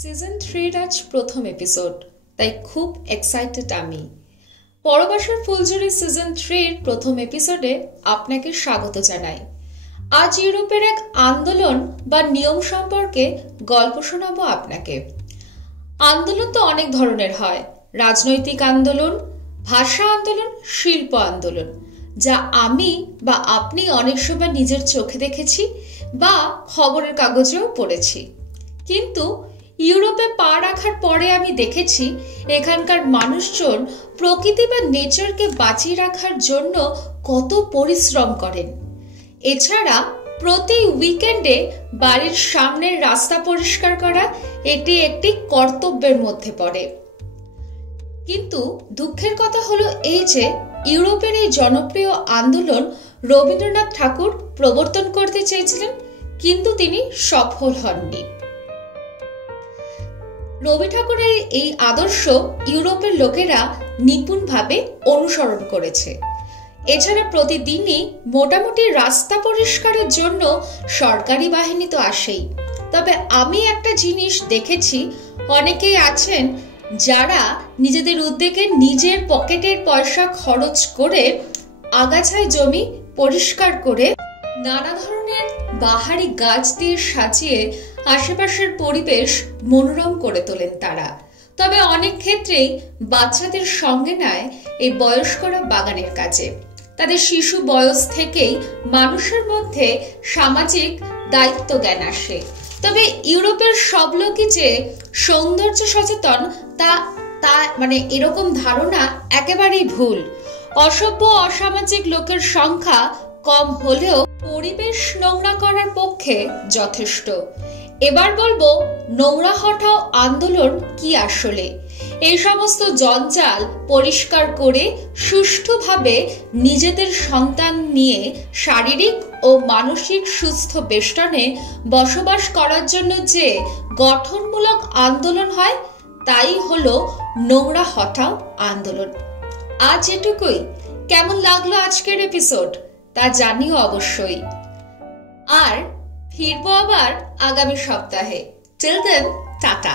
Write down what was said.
Season 3 আজ প্রথম episode, তাই খুব এক্সাইটেড আমি। পরবাসের ফুলঝুরি সিজন 3 প্রথম এপিসোডে আপনাকে স্বাগত জানাই। আজ ইউরোপের এক আন্দোলন বা নিয়ম সম্পর্কে গল্প শোনাবো আপনাকে। আন্দোলন তো অনেক ধরনের হয়, রাজনৈতিক আন্দোলন, ভাষা আন্দোলন, শিল্প আন্দোলন, যা আমি বা আপনি অনেক সময় নিজের চোখে দেখেছি বা খবরের কাগজেও পড়েছি। কিন্তু ইউরোপে পা রাখার পরে আমি দেখেছি এখানকার মানুষজন প্রকৃতি বা নেচারকে বাঁচিয়ে রাখার জন্য কত পরিশ্রম করেন। এছাড়া প্রতি উইকেন্ডে বাড়ির সামনের রাস্তা পরিষ্কার করা এটি একটি কর্তব্যের মধ্যে পড়ে। কিন্তু দুঃখের কথা হলো এই যে ইউরোপের এই জনপ্রিয় আন্দোলন রবীন্দ্রনাথ ঠাকুর প্রবর্তন করতে চেয়েছিলেন, কিন্তু তিনি সফল হননি। রবি ঠাকুরের এই আদর্শ ইউরোপের লোকেরা নিপুণভাবে অনুসরণ করেছে। এছাড়া প্রতিদিনই মোটামুটি রাস্তা পরিষ্কারের জন্য সরকারি বাহিনী তো আসেই। তবে আমি একটা জিনিস দেখেছি, অনেকেই আছেন যারা নিজেদের উদ্যোগে নিজের পকেটের পয়সা খরচ করে আগাছায় জমি পরিষ্কার করে নানা ধরনের বাহারি গাছ দিয়ে সাজিয়ে আশেপাশের পরিবেশ মনোরম করে তোলেন তারা। তবে অনেক ক্ষেত্রেই বাচ্চাদের সঙ্গে নেয় এই বয়স্করা বাগানের কাজে। তাদের শিশু বয়স থেকেই মানুষের মধ্যে সামাজিক দায়িত্ব জ্ঞান আসে। তবে ইউরোপের সব লোকই যে সৌন্দর্য সচেতন তা মানে এরকম ধারণা একেবারেই ভুল। অসভ্য অসামাজিক লোকের সংখ্যা কম হলেও পরিবেশ নোংরা করার পক্ষে যথেষ্ট। এবার বলবো নোংরা হটাও আন্দোলন কি আসলে। এই সমস্ত জঞ্জাল পরিষ্কার করে সুষ্ঠুভাবে নিজেদের সন্তান নিয়ে শারীরিক ও মানসিক সুস্থ বেষ্টনে বসবাস করার জন্য যে গঠনমূলক আন্দোলন হয়, তাই হলো নোংরা হটাও আন্দোলন। আজ এটুকুই। কেমন লাগলো আজকের এপিসোড তা জানিও অবশ্যই। আর ফিরবো আবার আগামী সপ্তাহে। Till then, tata.